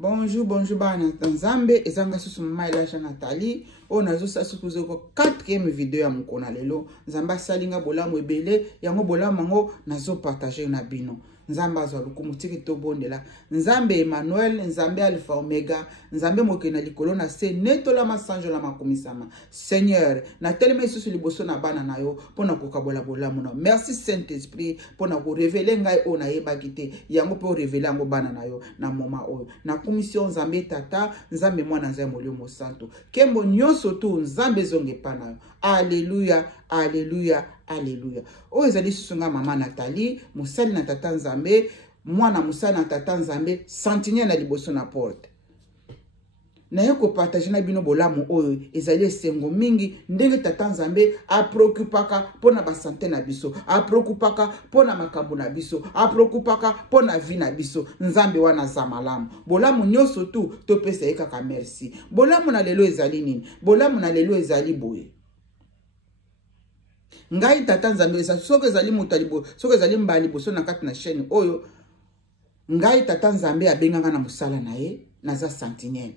Bonjour, bonjour, bana Nzambe, ezanga susu mama Elasha Nathalie. On a zo sasu kuzoko 4e vidéo ya mukona lelo. Nzamba salinga bolamu ebele, yango bolamu ngo nazo partager na bino. Nzamba azwa lukumu tiki to bondela. Nzambe Emmanuel, Nzambe Alpha Omega, Nzambe mokena likolo na se netola masanjo la makumisama. Seigneur, na teleme susu liboso na bana na yo pona kokabola bolamu na. Merci Saint-Esprit pona ko révéler ngai o na yeba kite. Yango po révéler ngo bana na yo na moma oyo. Na commission Nzambe tata, Nzambe mwana Nzambe molimo santo. Kembo nyonso tu Nzambe zonge pana yo. Alléluia, alléluia, alléluia. O ezali susunga mama Nathalie, musali na tata Nzambe, mwana musali na tata Nzambe, sentinelle na liboso na porte. Na yoko partager na bino bolamu oyo ezali esengo mingi ndenge tata Nzambe a preoccupaka pona ba santé na biso, a preoccupaka pona makambo na biso, a preoccupaka pona vie na biso. Nzambe wana za malamu. Bolamu nyonso tu topesa ye kaka merci. Bolamu na lelo ezali nini? Bolamu na lelo ezali boye. Ngai tata Nzambe soki ezali mutalibo, soki ezali mbali boso na kati na chaîne oyo, ngai tata Nzambe abenganga na musala na ye, naza sentinelle.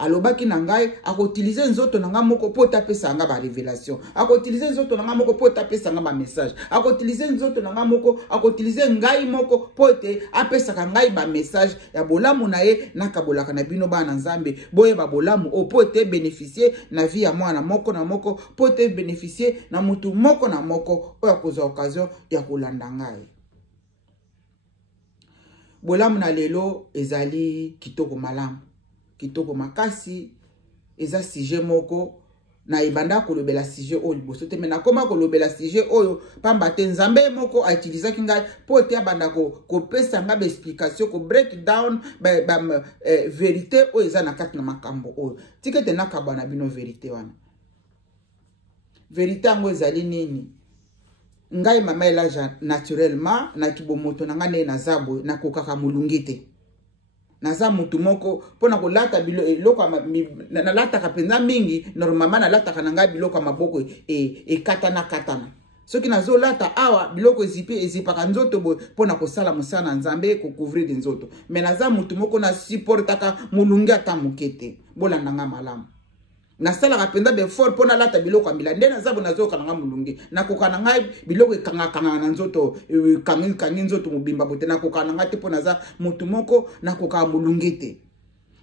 Alobaki na ngai akotilize nzoto na nga moko po tapesa nga ba révélation, akotilize nzoto na nga moko po tapesa nga ba message, akotilize nzoto na nga moko, akotilize ngai moko po te apesa ka ngai ba message ya bolamu na ye nakabolaka na bino bana Nzambe boye ba bolamu o po te bénéficier na vie ya mwana moko na moko, po te bénéficier na mutu moko na moko oya kozwa occasion ya kolanda ngai. Bolamu na lelo ezali kitoko malamu. Kitoko makasi eza sujet moko na ibanda kolobela sujet oyo liboso te mena koma kolobela sujet oyo pamba te Nzambe moko a utiliser kinga po te abanda ko pesa nga ba explication ko break down vérité oyo eza na kati na makambo oyo tikete nakabwa na bino vérité wana. Vérité yango ezali nini? Ngai mama Elasha naturellement na kibomoto na nga ne na zabo na kokaka mulungi te. Naza mutu moko pona ko lata biloko na lata ka penza mingi normalement na lata kana ngai biloko maboko katana soki nazo lata awa biloko ezipaka nzoto bo pona ko sala musana Nzambe ko couvrir nzoto mais naza mutu moko na supportaka mulungi ata mukete bolanda nga malamu na sala ka penza be fort pona lata biloko ambila nde naza bo nazo kana nga mulungi na kokana ngai biloko kanga na nzoto kangi nzoto mubimba bote na kokana ngate pona za mutu moko na kokana mulungi te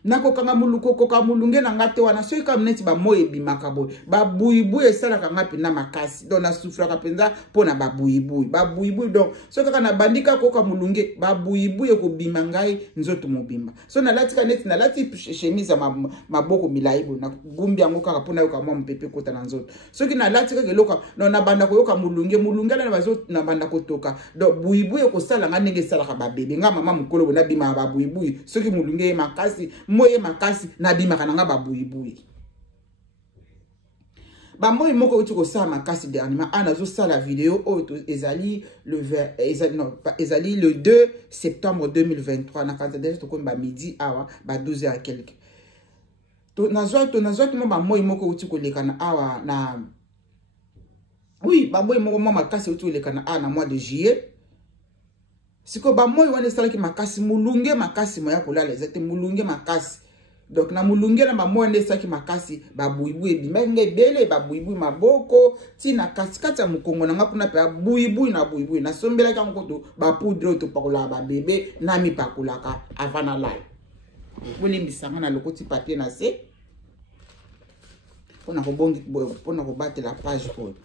na kokanga muluko koka mulunge na ngate wana soki ka mneti ba moye bimaka boy ba buibu esala ka ngapi na makasi donc na souffra ka penza pona ba buibu donc soki ka na bandika koka mulunge ba buibu e ko bima ngai nzoto mobimba so na lati ka neti na lati chemise maboko milaibo na gumbi yango kaka pona yoka mwa mpepe kota na nzoto soki na lati ka keloka na banda ko yoka mulunge na bazo na banda kotoka donc buibu e ko sala nga ndenge sala ka ba bebe nga mama mukolo na bima ba buibu soki mulunge makasi moye makasi na bimaka nanga babuibui ba moye moko uti ko sa makasi dernièrement anazo sala vidéo oyo ezali le le 2 septembre 2023 na kanta déjà to komba midi awa ba 12h quelque to nazwa to mo ba moye moko uti ko lekana awa na oui ba moye moko makasi uti ko lekana awa na mois de juillet. Siko ba moye wana sala ki makasi mulunge makasi moya kolala ezate mulunge makasi donc na mulunge na ba moye ndesa ki makasi ba buibu ebima ngebele ba buibu maboko tina kasikati ya mukongo na ngapuna pe buibu na sombela ka ngoto ba poudre to pakola ba bébé na mi pakolaka avana lai bolimbisanga na lokoti papier na se pona ko bongi pona ko batela page ko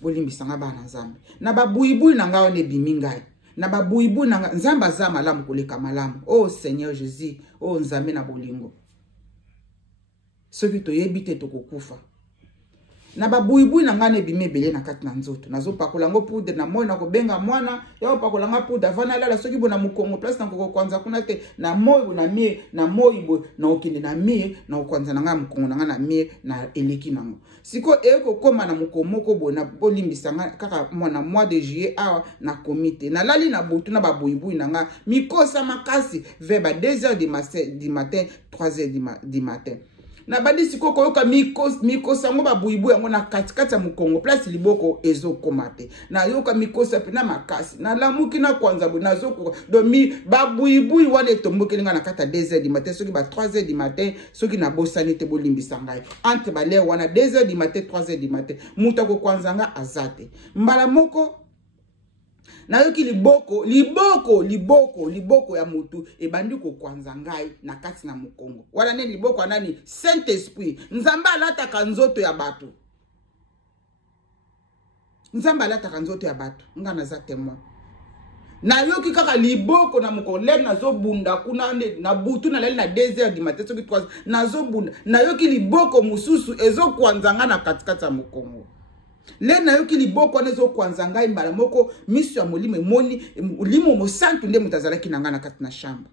bolimbisanga bana Nzambe na ba buibu na ngao ne bimingai na babuibu na Nzamba za malamu koleka malamu. Oh Seigneur Jésus, oh Nzambe na bolingo. Soki to yebite to kokufa. Na babuibu na ngane bimebele na kati na nzoto. Nazo pakola ngo poudre na moyo na kobenga mwana, ya pakola nga poudre vana lala soki bona mukongo place na koko kwanza kuna te na moyo na mie na moyo bo na okinde na mie na okwanza na nga mukongo na nga na mie na eleki nango. Siko eko koma na mukomoko bona bolimbisa nga kaka mwana mois de juillet awa na comité na lali na butu na babuibu na nga mikosa makasi vers 2h du matin 3h du matin na bandi sikoko yoka mikosa ngo babuibu yango na katikati ya mukongo place liboko ezokomate na yoka mikosa pena makasi na lamuki na kwanza bu nazoko do mi babuibu wana etomboki linga na kata 2h du matin soki ba 3h du matin soki na bosani te bolimbisa ngai entre bale wana 2h du matin 3h du matin muta ko kwanza nga azate mbala moko na yoki liboko ya mutu ebandi ko kwanza ngai na kati na mukongo wala ne liboko anani Saint Esprit nzamba alataka nzoto ya bato ngana za témoin na yoki kaka liboko na mukongo le nazo bunda kuna na butu na leli na 2h du matin soki 3h nazo bunda na yoki liboko mususu ezo kwanza nga na katikati ya mukongo le na yoki liboko nezo kwanza ngai mbala moko miso ya molimo emoni limo mosantu nde mutazalaki na nga na kati na shamba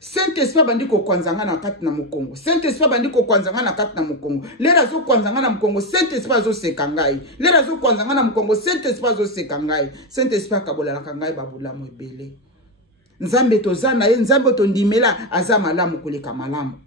Saint Esprit bandi ko kwanza nga na kati na mukongo Saint Esprit bandi ko kwanza nga na kati na mukongo le razo kwanza nga na mukongo Saint Esprit azo seka ngai le razo kwanza nga na mukongo Saint Esprit azo seka ngai Saint Esprit akabola la ngai babula mo ebele nzambe tozana ye nzambe tondimela aza malamu koleka malamu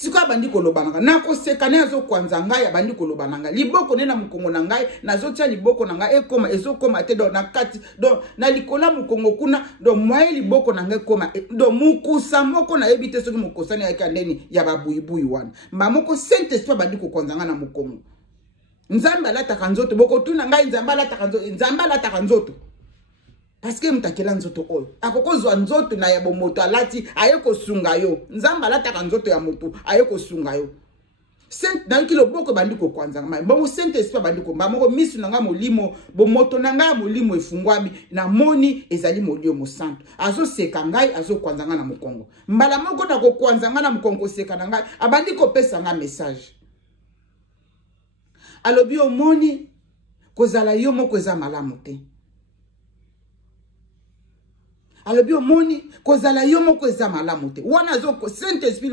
siko bandi kolobananga nako sekane azo kwanza ngai bandi kolobananga liboko nena mukongo na ngai nazotia liboko na ngai ekoma ezokoma te do na kati do na likola mukongo kuna do mwaye liboko na ngai koma do mukusa moko na ebite soki mukosani yaka ndeni ya babuibui wana mamoko Saint Esprit bandi ko kwanza nga na mukongo nzamba alataka nzoto boko tuna ngai nzamba alataka nzoto parce que mutakela nzoto oyo akokozwa nzoto na ya bomoto alati ayeko sunga yo nzamba alataka nzoto ya moto ayeko sunga yo Saint na kilo boko bandi ko kwanza mai bongo Saint Esprit bandi ko mbamoko misu nanga molimo bomoto nanga molimo efungwami na moni ezali molio mosanto azo seka ngai azo kwanza nga na mukongo mbala moko na ko kwanza nga na mukongo seka na ngai abandi ko pesa nga message alobi omoni kozala yo moko eza malamu te alobi omoni kozala yo moko eza malamu te wana zo Saint Esprit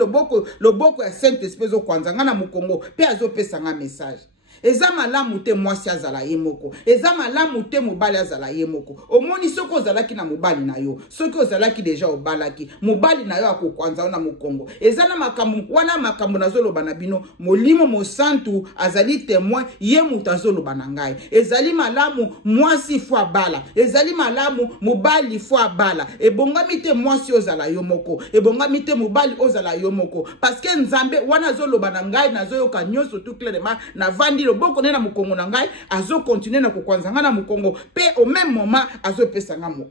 loboko ya Saint Esprit zo kwanza nga na mukongo pe azo pesa nga message eza malamu te mwasi azala ye moko eza malamu te mobali azala ye moko omoni soko ozalaki na mobali na yo soki ozalaki deja obalaki mobali na yo akokwanza na mukongo eza na makambo wana makambo nazoloba na bino molimo mosantu azali témoin ye mutu azoloba na ngai ezali malamu mwasi fo abala ezali malamu mobali fo abala ebongami te mwasi ozala yo moko ebongami te mobali ozala yo moko parce que nzambe wana azoloba na ngai nazoyoka nyonso tout clairement na vandi loboko nena mukongo na ngai azo continuer na kokwanza nga na mukongo pe au même moment azo pesa nga mo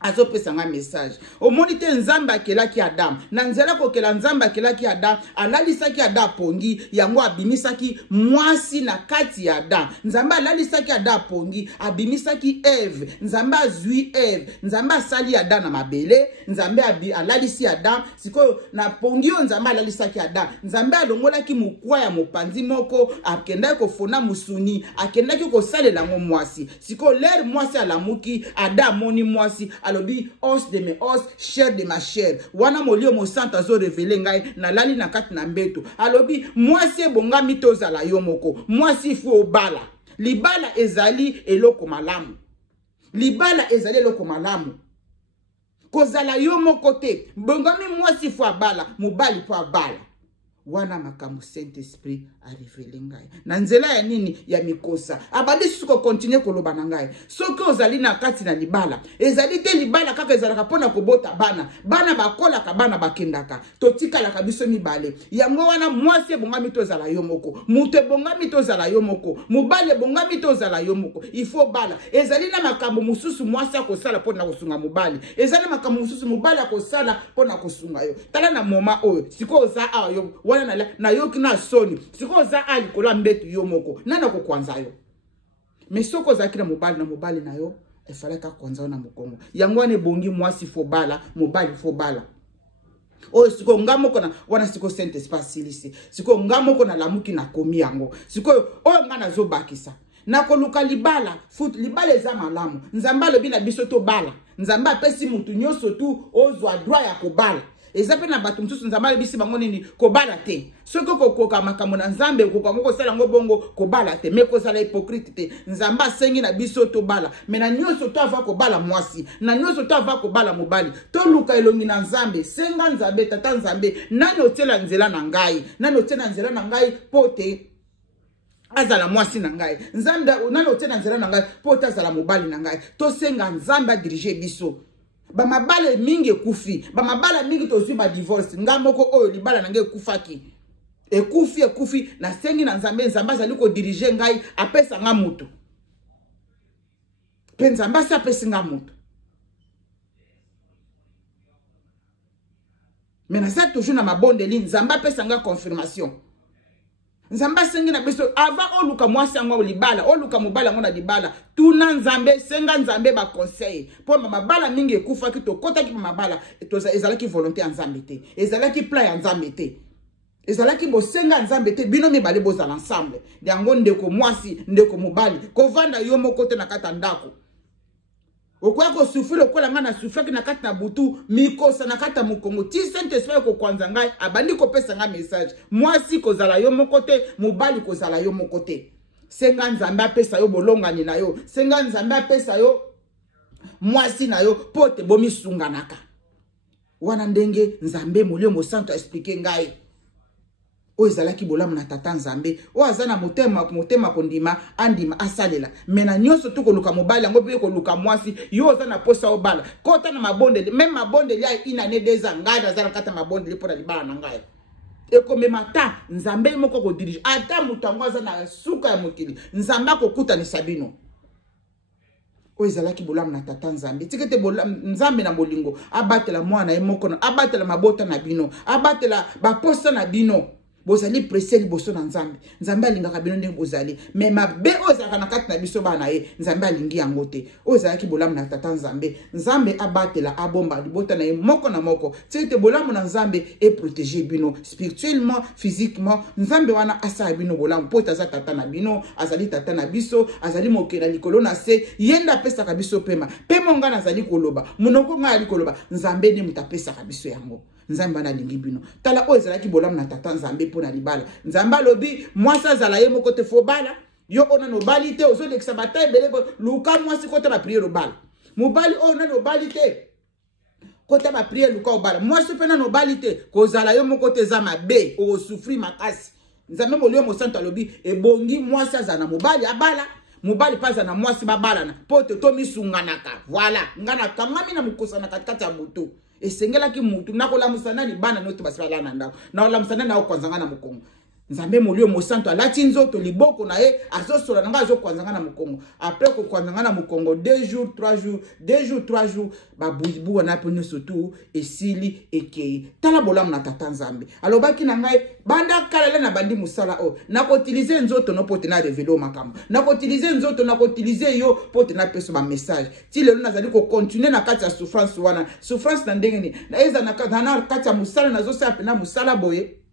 azo pesa nga message omoni te nzamba akelaki Adam na nzela kokela nzamba akelaki Adam alalisaki Adam pongi yango abimisaki mwasi na kati ya Adam nzamba alalisaki Adam pongi abimisaki Eve nzamba azui Eve nzamba asali Adam na mabele nzambe alalisi Adam sikoyo na pongi yo nzamba alalisaki Adam nzambe alongolaki mukwa ya mopanzi moko akendaki kofona musuni akendaki kosalela ngo mwasi sikoyo ler mwasi alamuki Adam moni mwasi alobi os de mes os chair de ma chair wana molio mosanto azo révéler ngai na lali na kati na mbeto alobi mwasi ebongami tozala yo moko mwasi fu obala libala ezali eloko malamu libala ezali eloko malamu kozala yo moko te bongami mwasi fu abala mobali fu abala wana makambo Saint Esprit a révélé ngai na nzela ya nini ya mikosa abandi suko continuer koloba na ngai soki ozali na kati na libala ezali te libala kaka ezalaka pona kobota bana bakolaka bana bakendaka totikalaka biso mibale yango wana mwasi ebongami tozala yo moko mutu ebongami tozala yo moko mobali ebongami tozala yo moko il faut bala ezali na makambo mususu mwasi akosala pona kosunga mobali ezali na makambo mususu mobali akosala pona kosunga yo tala na moma oyo siko oza awa yo na yoki na soni siko za ali kola mbetu yo moko nana ko kwanza yo mesoko za kila mobali na yo efalaka kwanza na mukongo yango ne bongi mwasi fo bala mobali fo bala o siko ngamoko na wana siko Saint Esprit silisi siko ngamoko na lamuki na komi yango siko o ngana zo bakisa na koluka libala foot libala eza malamu nzamba lobi na biso to bala nzamba pesi mutu nyoso tu ozwa droit ya kobala eza pe na bato mosusu nzambe alebisi bango nini kobala te soki okokoka makambo na nzambe okokango kosala yango bongo kobala te me kozala hypocrite te nzambe asengi na biso tobala me na nyonso to ava kobala mwasi na nyonso to ava kobala mobali toluka elongi na nzambe senga nzambe tata nzambe nani otiela nzela na ngai nani otiela nzela na ngai po te azala mwasi na ngai nzambe nani otiela nzela na ngai po te azala mobali na ngai tosenga nzambe adirige biso bamabala mingi ekufi bamabala mingi tozwi badivorce nga moko oyo libala na ngai ekufaki ekufi nasengi na nzambe nzambe azali kodirige ngai apesa nga mutu mpe nzambe asi apesi nga mutu me naza toujours na mabondeli nzambe apesa nga confirmation nzambe asengi na biso ava oluka mwasi yango libala oluka mobala yango na libala tuna nzambe senga nzambe baconseil mpo mabala mingi ekufaki tokotaki pa mabala ezalaki volonté ya nzambe te ezalaki plan ya nzambe te ezalaki bosenga nzambe te bino mibale bozala ensemble yango ndeko mwasi ndeko mobali kovanda yo moko te na kati ya ndako okoya kosufri lokola nga na sufraki na kati na butu mikosa na kati ya mokongo ti Saint-Esprit kokwanza ngai abandi kopesa nga message mwasi kozala yo moko te mobali kozala yo moko te senga nzambe apesa yo bolongani na yo senga nzambe apesa yo mwasi na yo po te bomisunganaka wana ndenge nzambe Molimo Santo explique ngai o ezalaki bolamu na tata nzambe o azana motema kondima andima asalela mena nyonso tukoluka mobali yango pe koluka mwasi yo ozana posa obala kota na mabondeli même mabondeli ya inane deza ngada azana kata mabondeli pona libala na ngai ekomema ta nzambe moko ko dirige ata mutango azana suka ya mokili nzambe akokutanisa bino o ezalaki bolamu na tata nzambe tikete bolamu nzambe na bolingo abatela mwana ye moko na abatela mabota na bino abatela baposa na bino bozali pressé liboso na nzambe nzambe alingaka bino ndenge bozali mais mabe ozalaka na kati na biso bana ye nzambe alingi yango te ozalaki bolamu na tata nzambe nzambe abatela abomba libota na ye moko na moko tikete bolamu na nzambe e protéger bino spirituellement physiquement nzambe wana asala bino bolamu po taza tata na bino azali tata na biso azali mokela likolo na se yenda apesaka biso pema nga nazali koloba monoko nga ali koloba nzambe ne mutapesaka biso yango nzambe ana lingi bino tala o ezalaki bolamu na tata nzambe pona libala nzambe alobi mwasi azala ye moko te fo bala yo ona no bali te ozolekisa bataille belé luka mwasi kota ba prière obala mobali ona no bali te kota ba prière luka obala mwasi pena no bali te kozala yo moko te za mabe o souffrir makasi nzambe Molimo Santo alobi ebongi mwasi azana mobali abala mobali paza na mwasi babalana po te tomisunganaka voilà ngana kangami na mukosana katikati ya butu esengelaki mutu nakolamusana libana noto basala na ndako nakolamusana na okwanzanga na mokongo nzambe Molimo Santo alati nzoto liboko na ye azosola nanga azokwanzanga na mokongo après ko kwanzanga na mokongo 2 jours 3 jours 2 jours 3 jours babuibu wana pe surtout esili ekei tala bolamu na tata nzambe alobaki na ngai banda kalala na bandi musala o nakotilize nzoto no pote na revelo makambo nakotilize nzoto nakotilize yo pote na peso ba message ti lelo nazali ko continuer na kati ya souffrance wana souffrance na ndenge ni na eza na kati ya musala nazosala pe na musala boye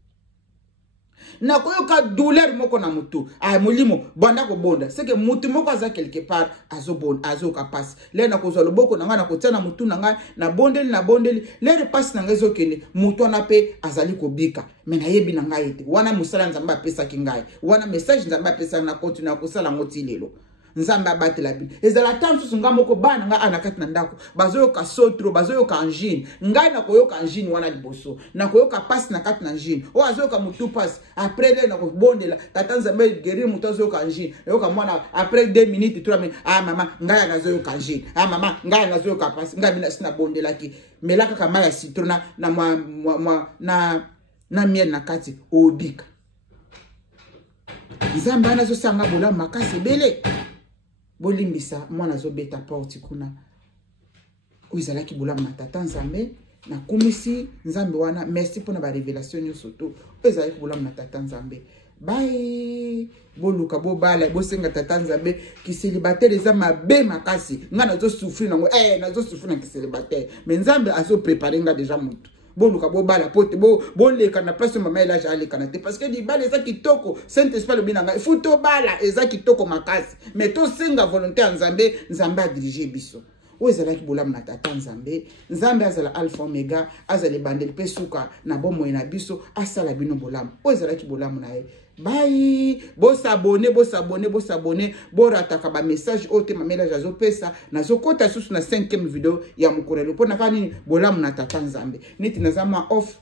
na koyoka douleur moko na mutu molimo banda ko bonda c'est que mutu moko aza quelque part azobonda azoka passe le na kozwa loboko na nga na kotia na mutu na nga na bondeli le passe na nga ezokende mutu na pe azali kobika mais na yebi na nga ete wana musala nzamba apesa ki ngai wana message nzamba apesa na continue kosala ngoti lelo nzamba abatela bino ezala tantu sunga moko bana nga ana kati na ndako bazoyoka sotro bazoyoka angine ngai na koyoka angine wana liboso na koyoka passe na kati na angine o azoyoka mutu passe après le na kobondela tata nzambe guérir mutu azoyoka angine yoka mwana après 2 minutes 3 minutes mama ngai nazoyoka angine mama ngai nazoyoka passe ngai bina sina bondelaki melaka kama ya citron na miel na kati obika nzambe anazosanga bolamu makasi bele bolimbisa mwana zobeta porte kuna oizalaki bolamu na tata nzambe na kumisi nzambe wana merci pona ba révélation nyonso to oizalaki bolamu na tata nzambe bye boluka bobala bosenga tata nzambe ki célibataire eza mabe makasi nga nazo souffrir nango nazo souffrir na ki célibataire mais nzambe azo préparer nga déjà mutu boluka bobala pote boleka na place mama elage alekana te parce que libala eza kitoko Saint-Esprit lobi na ngai futo bala eza kitoko makasi mais to senga volonté ya nzambe a diriger biso ozalaki bolamu na tata nzambe nzambe azala alpha omega azali bandeli pe suka na bomoi na biso asala bino bolamu ozalaki bolamu na ye. Bye. Bosabone. Borataka ba message ote mamela jazo pesa. Nazo kota susu na 5e video ya mukorelo. Pona kani bolamu na tata nzambe. Niti nazama off.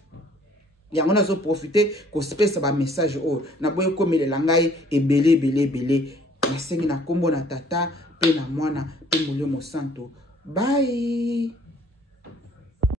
Yango nazo profiter ko spesa ba message o. Na boye komelela ngai ebele. Nasengi na kombo na tata pe na mwana pe molimo santo. Bye.